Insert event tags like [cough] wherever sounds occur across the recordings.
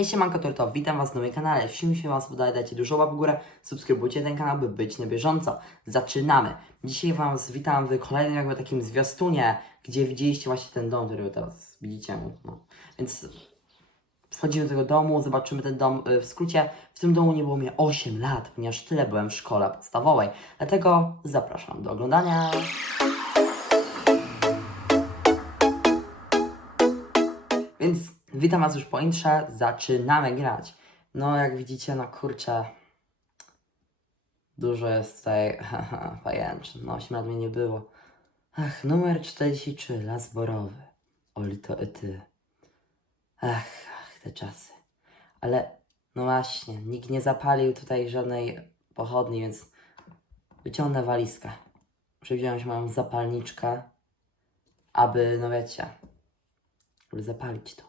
Hej siemanko to witam was na moim kanale. Jeśli mi się was podoba, dajcie dużo łap w górę, subskrybujcie ten kanał, by być na bieżąco. Zaczynamy! Dzisiaj was witam w kolejnym jakby takim zwiastunie, gdzie widzieliście właśnie ten dom, który teraz widzicie. No. Więc wchodzimy do tego domu, zobaczymy ten dom. y, W skrócie, w tym domu nie było mnie 8 lat, ponieważ tyle byłem w szkole podstawowej. Dlatego zapraszam do oglądania. Więc witam was już po intrze, zaczynamy grać. No jak widzicie, no kurczę, dużo jest tutaj [laughs] haha, pajęczy, no 8 lat mnie nie było. Ach, numer 43, las borowy. Oli to i ty. Ach, ach, te czasy. Ale, no właśnie, nikt nie zapalił tutaj żadnej pochodni, więc wyciągnę walizkę. Muszę wziąć moją zapalniczkę, aby, no wiecie, żeby zapalić to.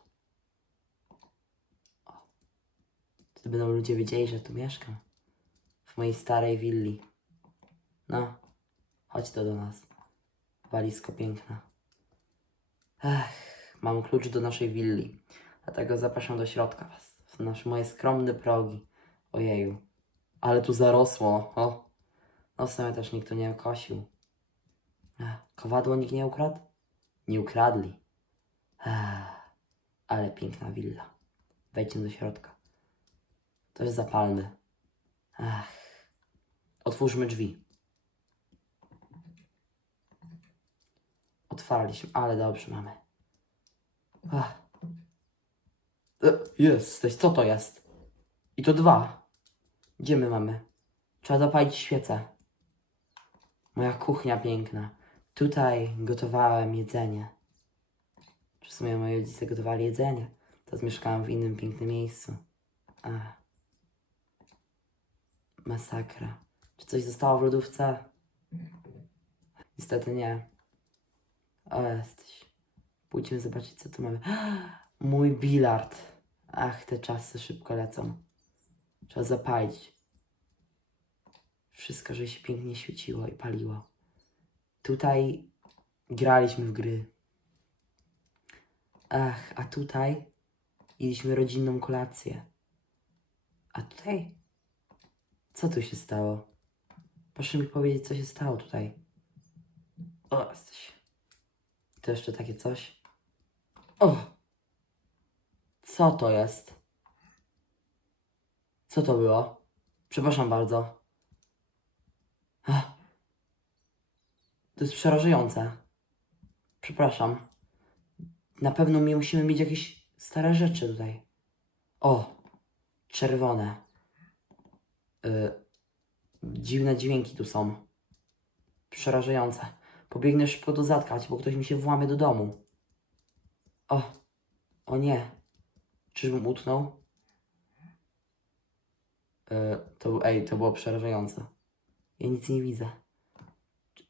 O. Wtedy będą ludzie wiedzieli, że tu mieszkam. W mojej starej willi. No, chodź to do nas. Walizko piękna. Ech, mam klucz do naszej willi. Dlatego zapraszam do środka was. W nasze moje skromne progi. Ojeju. Ale tu zarosło. O. No w sumie też nikt tu nie kosił. Ech, kowadło nikt nie ukradł? Nie ukradli. Ech, ale piękna willa. Wejdźmy do środka. Też zapalmy. Ech. Otwórzmy drzwi. Otwarliśmy, ale dobrze mamy. Ach. E, Jesteś, co to jest? I to dwa. Gdzie my mamy? Trzeba zapalić świecę. Moja kuchnia piękna. Tutaj gotowałem jedzenie. W sumie moi rodzice gotowali jedzenie. Teraz mieszkałam w innym pięknym miejscu. Ach. Masakra. Czy coś zostało w lodówce? Niestety nie. O, jesteś. Pójdźmy zobaczyć, co tu mamy. [gasps] Mój bilard. Ach, te czasy szybko lecą. Trzeba zapalić. Wszystko, żeby się pięknie świeciło i paliło. Tutaj graliśmy w gry. Ach, a tutaj jedliśmy rodzinną kolację. A tutaj? Co tu się stało? Proszę mi powiedzieć, co się stało tutaj. O, jesteś. To jeszcze takie coś. O! Co to jest? Co to było? Przepraszam bardzo. To jest przerażające. Przepraszam. Na pewno mi musimy mieć jakieś stare rzeczy tutaj. O! Czerwone. Y, dziwne dźwięki tu są. Przerażające. Pobiegnę szybko to zatkać, bo ktoś mi się włamie do domu. O! O nie. Czyżbym utknął? Y, to, ej, to było przerażające. Ja nic nie widzę.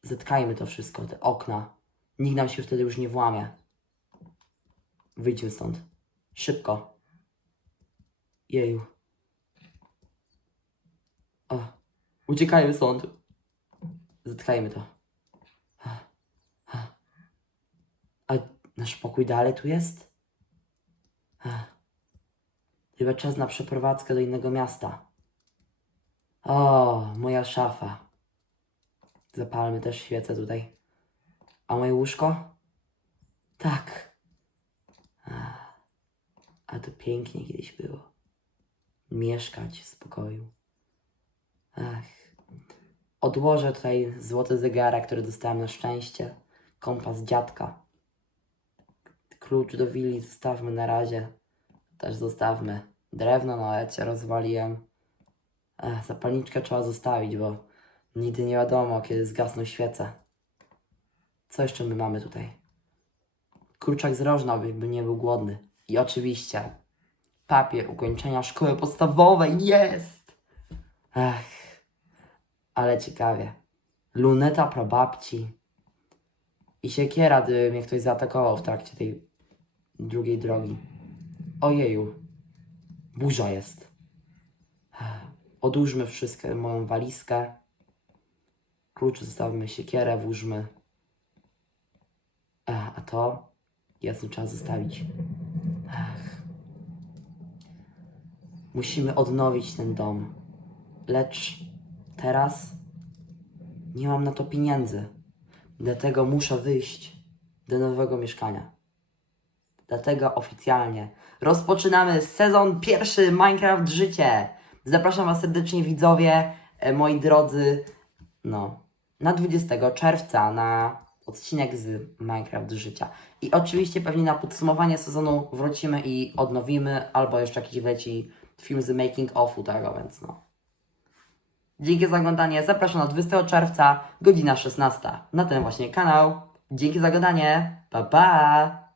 Zatkajmy to wszystko, te okna. Nikt nam się wtedy już nie włamie. Wyjdźmy stąd. Szybko. Jeju. O, uciekajmy stąd. Zatkajmy to. A nasz pokój dalej tu jest? Chyba czas na przeprowadzkę do innego miasta. O, moja szafa. Zapalmy też świecę tutaj. A moje łóżko? Tak. A to pięknie kiedyś było. Mieszkać w spokoju. Ach. Odłożę tutaj złoty zegarek, który dostałem na szczęście. Kompas dziadka. Klucz do willi zostawmy na razie. Też zostawmy. Drewno na lecie rozwaliłem. Ech, zapalniczkę trzeba zostawić, bo nigdy nie wiadomo, kiedy zgasną świece. Co jeszcze my mamy tutaj? Kurczak z rożna, by nie był głodny. I oczywiście papier ukończenia szkoły podstawowej. Jest! Ech, ale ciekawie. Luneta prababci. I siekiera, gdyby mnie ktoś zaatakował w trakcie tej drugiej drogi. Ojeju. Burza jest. Odłóżmy wszystko, moją walizkę. Klucz zostawmy, siekierę włóżmy. A to jasno trzeba zostawić. Musimy odnowić ten dom. Lecz teraz nie mam na to pieniędzy. Dlatego muszę wyjść do nowego mieszkania. Dlatego oficjalnie rozpoczynamy sezon pierwszy Minecraft Życie. Zapraszam Was serdecznie widzowie, e, moi drodzy, no, na 20 czerwca na odcinek z Minecraft Życia. I oczywiście pewnie na podsumowanie sezonu wrócimy i odnowimy, albo jeszcze jakiś leci film z making offu tego, więc no. Dzięki za oglądanie, zapraszam na 20 czerwca, godzina 16, na ten właśnie kanał. Dzięki za oglądanie, pa pa!